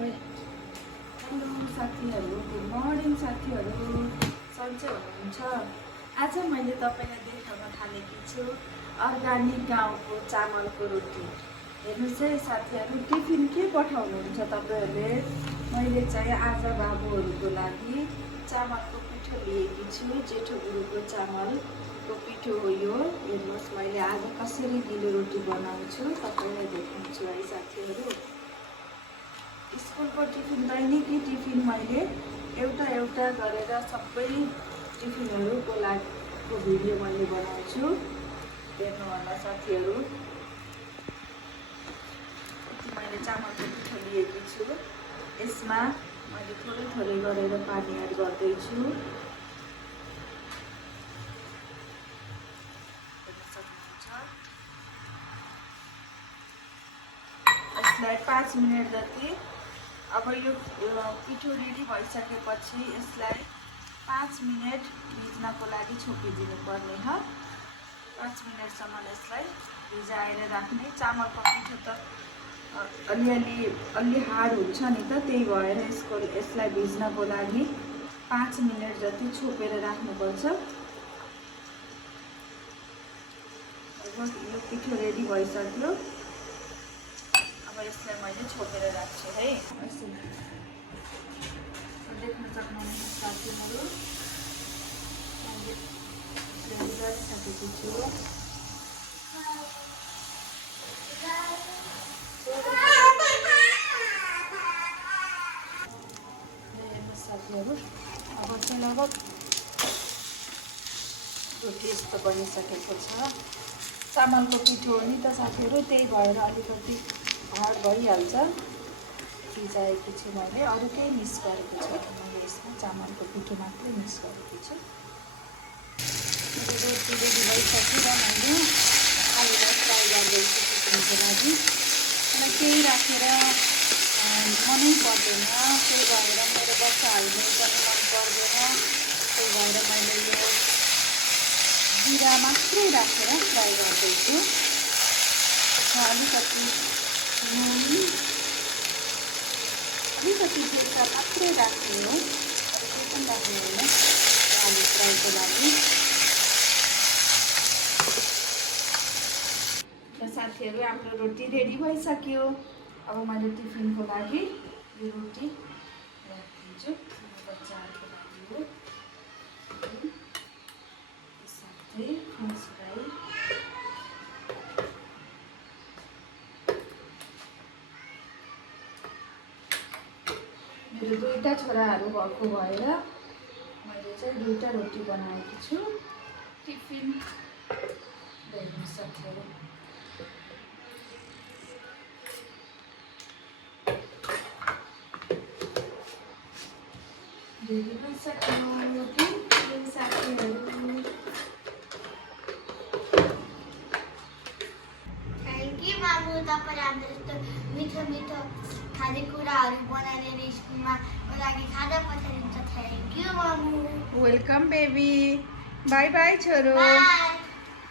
Hello साथीहरू, good morning साथीहरू, सन्चै हुनुहुन्छ? आज मैले तपाईँलाई देखाउन थालेकी छु अर्ग्यानिक गाउँको चामलको रोटी। हेर्नुहोस् है साथीहरू, टिफिन के पठाउनुहुन्छ तपाईँहरूले? मैले चाहिँ आज बाबुहरूको लागि चामलको पिठो लिएकी छु। जेठो गुरुको चामलको पिठो हो यो। हेर्नुहोस् मैले आज कसरी गिलो रोटी बनाउँछु तपाईँलाई देखाउँछु है साथीहरू। स्कुलको टिफिन दैनिकी टिफिन मैले एउटा गरेर सबै टिफिनहरूको लागि भिडियो मैले बनाउँछु, हेर्नु होला साथीहरू। मैले चामलको पिठो लिएकी छु, यसमा मैले थोरै गरेर पानी एड गर्दैछु। यसलाई 5 मिनट जति, अब यो पिठो रेडी भइसकेपछि यसलाई 5 मिनट भिज्नको लागि छोपिदिनु पर्ने हो। 5 मिनटसम्म यसलाई भिजाएर राख्ने। चामलको पिठो त अलि हार्ड हुन्छ नि त, त्यही भएर यसलाई भिज्नको लागि 5 मिनट जति छोपेर राख्नुपर्छ। अब यो पिठो रेडी भइसक्यो। अब यसलाई मैले छोपेर राख्छु है। देख्न सक्नुहुन्छ साथीहरू, मैले रेडी गरिसकेको छु। साथीहरू, अब चाहिँ लगभग रोटी यस्तो बनिसकेको छ। चामलको पिठो हो नि त साथीहरू, त्यही भएर अलिकति हार्ड भइहाल्छ। भिजाएको छु मैले, अरू केही मिक्स गरेको छु। मैले यसमा चामलको पिठो मात्रै मिक्स गरेको छु। रोटी रेडी भइसक्यो र मैले आलुलाई फ्राई गर्दैछु टिफिनको लागि। मलाई केही राखेर मनै पर्दैन, त्यही भएर मेरो बच्चाहरूले पनि मन पर्दैन। त्यही भएर मैले यो जिरा मात्रै राखेर फ्राई गर्दैछु। अलिकति नुन, अलिकति तेल मात्रै राख्ने हो, अरू केही पनि राख्ने होइन आलु फ्राईको लागि। साथीहरू, हाम्रो रोटी रेडी भइसक्यो। अब मैले टिफिनको लागि यो रोटी राखिदिन्छु। बच्चाहरूको लागि हो। साथै फ्रेन्च फ्राई, मेरो 2टा छोराहरू भएको भएर मैले चाहिँ 2टा रोटी बनाएकी छु। टिफिन हेर्नु साथीहरू, रेडी भइसक्यो रोटी साथीहरू। थ्याङ्क यू मामु, तपाईँले हाम्रो यस्तो मिठो खानेकुराहरू बनाएर स्कुलमा लागि खाना पठाइदिन्छ। थ्याङ्क यू मामु। Welcome baby. बाई बाई छोरो। बाई।